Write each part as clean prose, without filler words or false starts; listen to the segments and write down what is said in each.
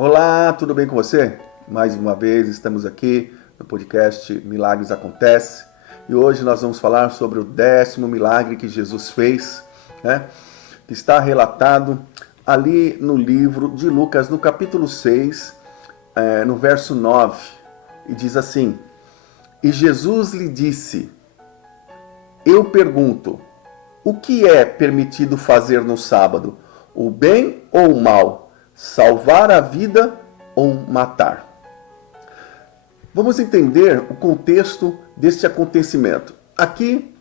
Olá, tudo bem com você? Mais uma vez estamos aqui no podcast Milagres Acontece e hoje nós vamos falar sobre o 10º milagre que Jesus fez, que está relatado ali no livro de Lucas, no capítulo 6, no verso 9, e diz assim: E Jesus lhe disse: Eu pergunto, o que é permitido fazer no sábado, o bem ou o mal? Salvar a vida ou matar? Vamos entender o contexto deste acontecimento. Aqui,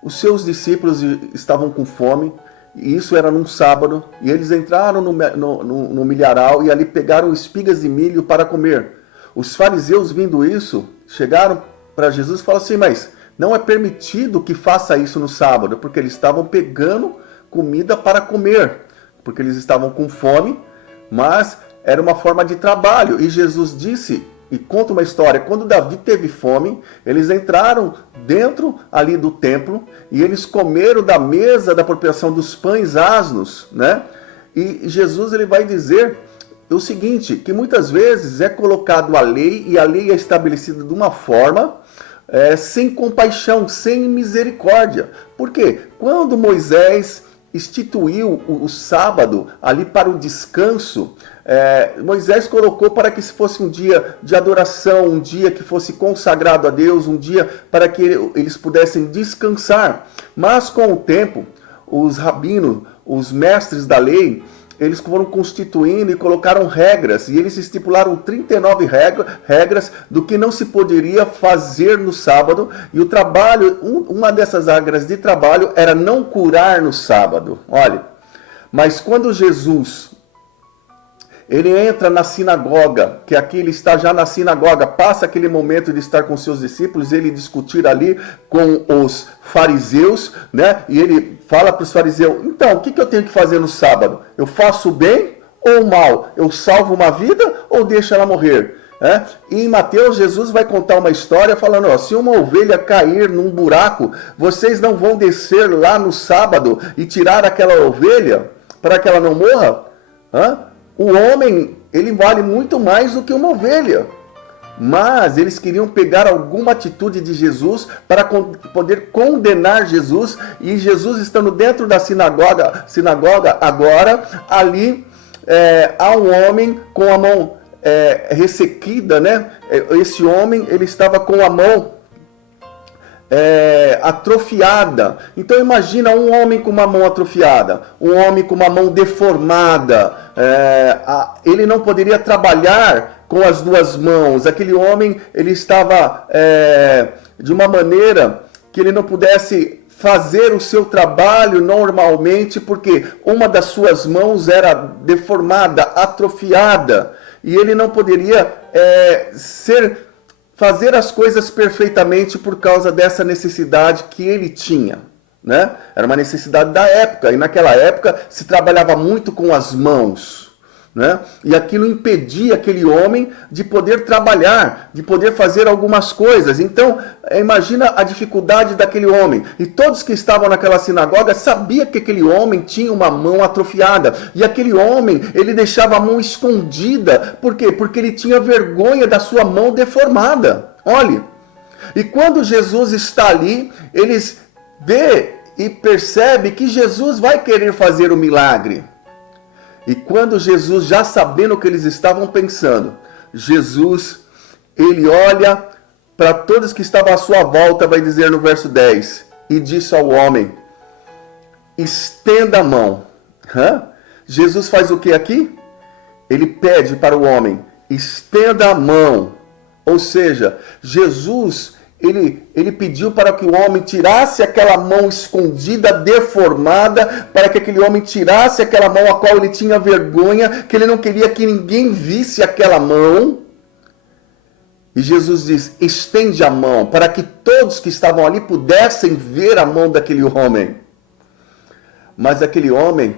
os seus discípulos estavam com fome, e isso era num sábado, e eles entraram no milharal e ali pegaram espigas de milho para comer. Os fariseus, vendo isso, chegaram para Jesus e falaram assim: mas não é permitido que faça isso no sábado, porque eles estavam pegando comida para comer, porque eles estavam com fome, mas era uma forma de trabalho. E Jesus disse, e conta uma história: quando Davi teve fome, eles entraram dentro ali do templo e eles comeram da mesa da apropriação dos pães asnos, E Jesus ele vai dizer o seguinte, que muitas vezes é colocado a lei, e a lei é estabelecida de uma forma sem compaixão, sem misericórdia. Por quê? Quando Moisés instituiu o sábado ali para o descanso, Moisés colocou para que fosse um dia de adoração, um dia que fosse consagrado a Deus, um dia para que eles pudessem descansar. Mas com o tempo, os rabinos, os mestres da lei, eles foram constituindo e colocaram regras, e eles estipularam 39 regras do que não se poderia fazer no sábado, e o trabalho, uma dessas regras de trabalho era não curar no sábado. Olha, mas quando Jesus ele entra na sinagoga, que aqui ele está já na sinagoga, passa aquele momento de estar com seus discípulos, ele discutir ali com os fariseus, E ele fala para os fariseus: então, o que eu tenho que fazer no sábado? Eu faço o bem ou o mal? Eu salvo uma vida ou deixo ela morrer? E em Mateus, Jesus vai contar uma história falando: se uma ovelha cair num buraco, vocês não vão descer lá no sábado e tirar aquela ovelha para que ela não morra? O homem, ele vale muito mais do que uma ovelha. Mas eles queriam pegar alguma atitude de Jesus para poder condenar Jesus. E Jesus, estando dentro da sinagoga agora, ali há um homem com a mão ressequida, Esse homem, ele estava com a mão atrofiada. Então imagina um homem com uma mão atrofiada, um homem com uma mão deformada, ele não poderia trabalhar com as duas mãos. Aquele homem, ele estava de uma maneira que ele não pudesse fazer o seu trabalho normalmente, porque uma das suas mãos era deformada, atrofiada, e ele não poderia fazer as coisas perfeitamente por causa dessa necessidade que ele tinha, Era uma necessidade da época, e naquela época se trabalhava muito com as mãos, E aquilo impedia aquele homem de poder trabalhar, de poder fazer algumas coisas. Então, imagina a dificuldade daquele homem. E todos que estavam naquela sinagoga sabiam que aquele homem tinha uma mão atrofiada. E aquele homem, ele deixava a mão escondida. Por quê? Porque ele tinha vergonha da sua mão deformada. Olhe, e quando Jesus está ali, eles vê e percebe que Jesus vai querer fazer o milagre. E quando Jesus, já sabendo o que eles estavam pensando, Jesus, ele olha para todos que estavam à sua volta, vai dizer no verso 10, e disse ao homem: estenda a mão. Jesus faz o que aqui? Ele pede para o homem: estenda a mão. Ou seja, Jesus, ele pediu para que o homem tirasse aquela mão escondida, deformada, para que aquele homem tirasse aquela mão a qual ele tinha vergonha, que ele não queria que ninguém visse aquela mão. E Jesus diz: estende a mão, para que todos que estavam ali pudessem ver a mão daquele homem. Mas aquele homem,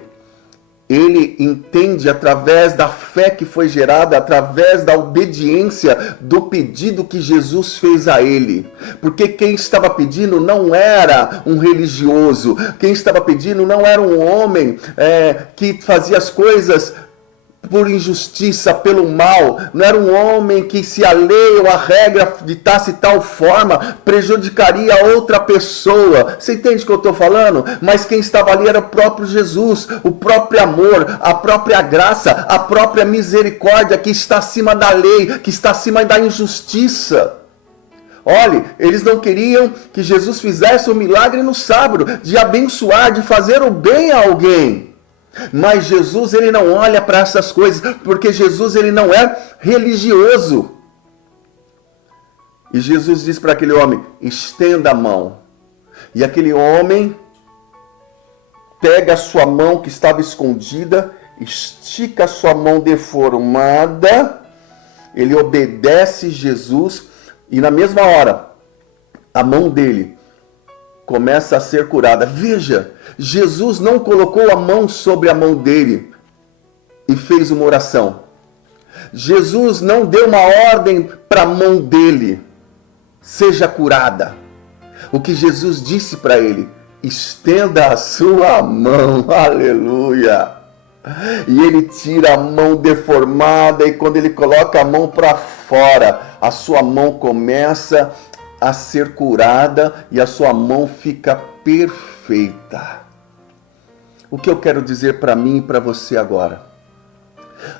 ele entende através da fé que foi gerada, através da obediência do pedido que Jesus fez a ele. Porque quem estava pedindo não era um religioso, quem estava pedindo não era um homem que fazia as coisas por injustiça, pelo mal, não era um homem que, se a lei ou a regra ditasse tal forma, prejudicaria outra pessoa. Você entende o que eu estou falando? Mas quem estava ali era o próprio Jesus, o próprio amor, a própria graça, a própria misericórdia que está acima da lei, que está acima da injustiça. Olhe, eles não queriam que Jesus fizesse um milagre no sábado, de abençoar, de fazer o bem a alguém. Mas Jesus, ele não olha para essas coisas, porque Jesus, ele não é religioso. E Jesus diz para aquele homem, estenda a mão. E aquele homem pega a sua mão que estava escondida, estica a sua mão deformada, ele obedece Jesus. E na mesma hora, a mão dele começa a ser curada. Veja, Jesus não colocou a mão sobre a mão dele e fez uma oração. Jesus não deu uma ordem para a mão dele, seja curada. O que Jesus disse para ele, estenda a sua mão, aleluia. E ele tira a mão deformada e quando ele coloca a mão para fora, a sua mão começa a ser curada e a sua mão fica perfeita. O que eu quero dizer para mim e para você agora?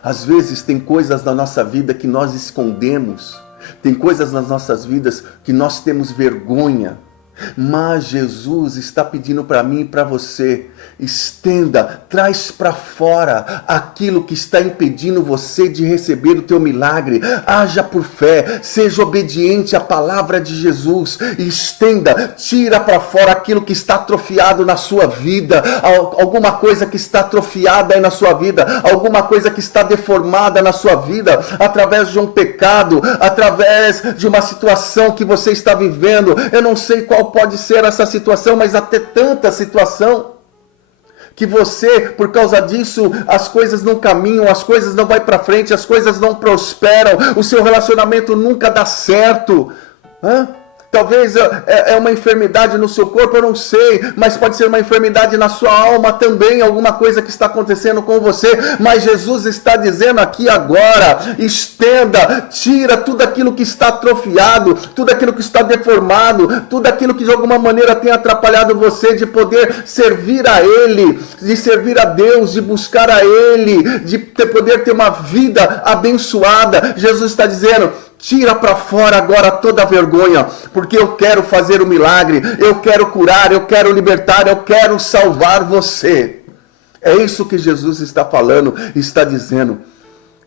Às vezes tem coisas na nossa vida que nós escondemos, tem coisas nas nossas vidas que nós temos vergonha. Mas Jesus está pedindo para mim e para você, estenda, traz para fora aquilo que está impedindo você de receber o teu milagre. Haja por fé, seja obediente à palavra de Jesus, estenda, tira para fora aquilo que está atrofiado na sua vida, alguma coisa que está atrofiada aí na sua vida, alguma coisa que está deformada na sua vida, através de um pecado, através de uma situação que você está vivendo. Eu não sei qual pode ser essa situação, mas até tanta situação que você, por causa disso, as coisas não caminham, as coisas não vão para frente, as coisas não prosperam, o seu relacionamento nunca dá certo. Talvez é uma enfermidade no seu corpo, eu não sei, mas pode ser uma enfermidade na sua alma também, alguma coisa que está acontecendo com você, mas Jesus está dizendo aqui agora, estenda, tira tudo aquilo que está atrofiado, tudo aquilo que está deformado, tudo aquilo que de alguma maneira tem atrapalhado você de poder servir a Ele, de servir a Deus, de buscar a Ele, de poder ter uma vida abençoada. Jesus está dizendo, tira para fora agora toda a vergonha, porque eu quero fazer o milagre, eu quero curar, eu quero libertar, eu quero salvar você. É isso que Jesus está falando, está dizendo.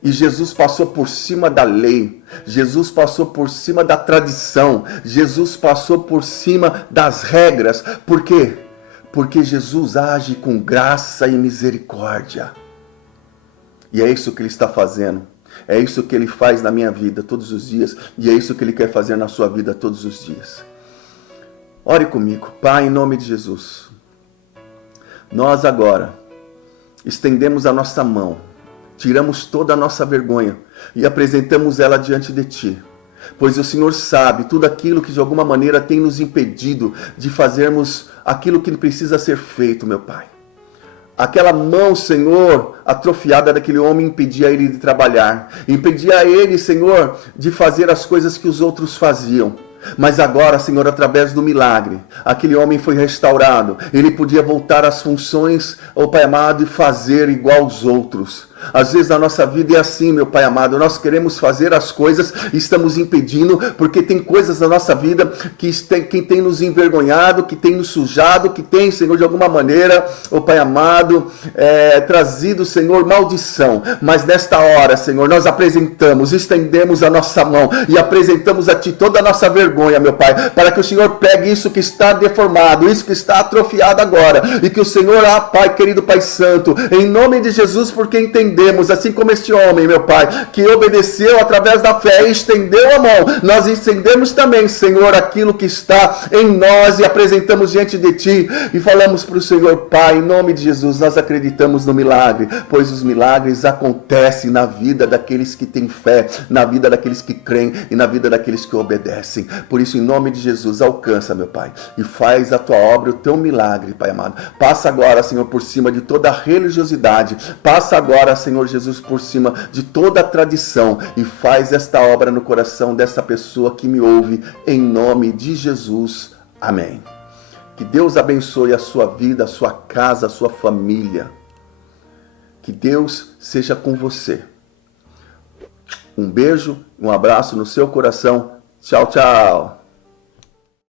E Jesus passou por cima da lei, Jesus passou por cima da tradição, Jesus passou por cima das regras. Por quê? Porque Jesus age com graça e misericórdia. E é isso que Ele está fazendo. É isso que Ele faz na minha vida todos os dias. E é isso que Ele quer fazer na sua vida todos os dias. Ore comigo. Pai, em nome de Jesus. Nós agora estendemos a nossa mão. Tiramos toda a nossa vergonha. E apresentamos ela diante de Ti. Pois o Senhor sabe tudo aquilo que de alguma maneira tem nos impedido de fazermos aquilo que precisa ser feito, meu Pai. Aquela mão, Senhor, atrofiada daquele homem impedia ele de trabalhar. Impedia ele, Senhor, de fazer as coisas que os outros faziam. Mas agora, Senhor, através do milagre, aquele homem foi restaurado. Ele podia voltar às funções, ó Pai amado, e fazer igual aos outros. Às vezes na nossa vida é assim, meu Pai amado, nós queremos fazer as coisas e estamos impedindo, porque tem coisas na nossa vida que tem nos envergonhado, que tem nos sujado, que tem, Senhor, de alguma maneira, ó Pai amado, trazido, Senhor, maldição. Mas nesta hora, Senhor, nós apresentamos, estendemos a nossa mão e apresentamos a Ti toda a nossa vergonha, meu Pai, para que o Senhor pegue isso que está deformado, isso que está atrofiado agora, e que o Senhor, Pai, querido Pai Santo, em nome de Jesus, porque entendemos, assim como este homem, meu Pai, que obedeceu através da fé e estendeu a mão, nós estendemos também, Senhor, aquilo que está em nós e apresentamos diante de Ti e falamos para o Senhor, Pai, em nome de Jesus, nós acreditamos no milagre, pois os milagres acontecem na vida daqueles que têm fé, na vida daqueles que creem e na vida daqueles que obedecem. Por isso, em nome de Jesus, alcança, meu Pai, e faz a Tua obra, o Teu milagre, Pai amado. Passa agora, Senhor, por cima de toda a religiosidade, passa agora, Senhor Jesus, por cima de toda a tradição e faz esta obra no coração dessa pessoa que me ouve, em nome de Jesus. Amém. Que Deus abençoe a sua vida, a sua casa, a sua família. Que Deus seja com você. Um beijo, um abraço no seu coração. Tchau, tchau.